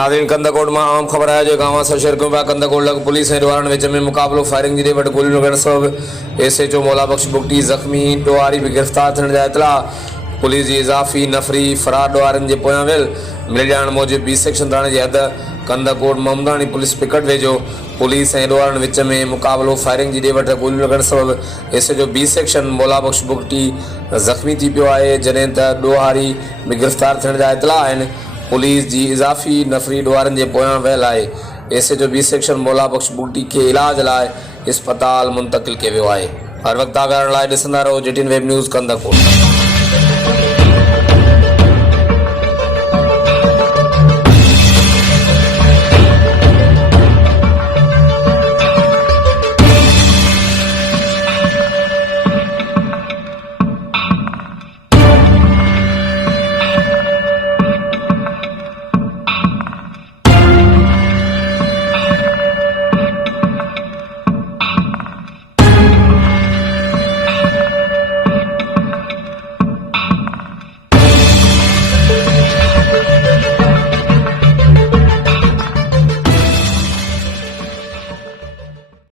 नाज़रीन कंदकोट में आम ख़बर है जो गांव सशर कंदकोट लग पुलिस ऐं ॾोहारनि विच में मुक़ाबलो फायरिंग जी वटि गोलियूं लॻण सबबि एसएचओ मौला बख्श बुगटी ज़ख़्मी ॾोहारी भी गिरफ़्तार थियण जा इतला। पुलिस जी इज़ाफ़ी नफ़री फरार ॾोहारनि जे पोयां वियल मिल ॼाण मूजिबि बी सेक्शन थाणे जे हद कंदकोट ममदाणी पुलिस पिकट वेझो पुलिस ऐं ॾोहारनि विच में मुक़ाबलो फायरिंग जी वटि गोलियूं लॻण सबबि एसएचओ बी सेक्शन मौला बख्श बुगटी ज़ख़्मी थी पियो आहे, जॾहिं त ॾोहारी भी गिरफ़्तार थियण जा इतला आहिनि। पुलिस जी इज़ाफ़ी नफ़री ॾोहारनि जे पोयां वियल आहे। एसएचओ बी सेक्शन मौला बख्श बुगटी खे इलाज लाइ इस्पताल मुंतक़िल कयो वियो आहे। हर वक़्तु आगाह लाइ ॾिसंदा रहो JTN वेब न्यूज़ कंदकोट।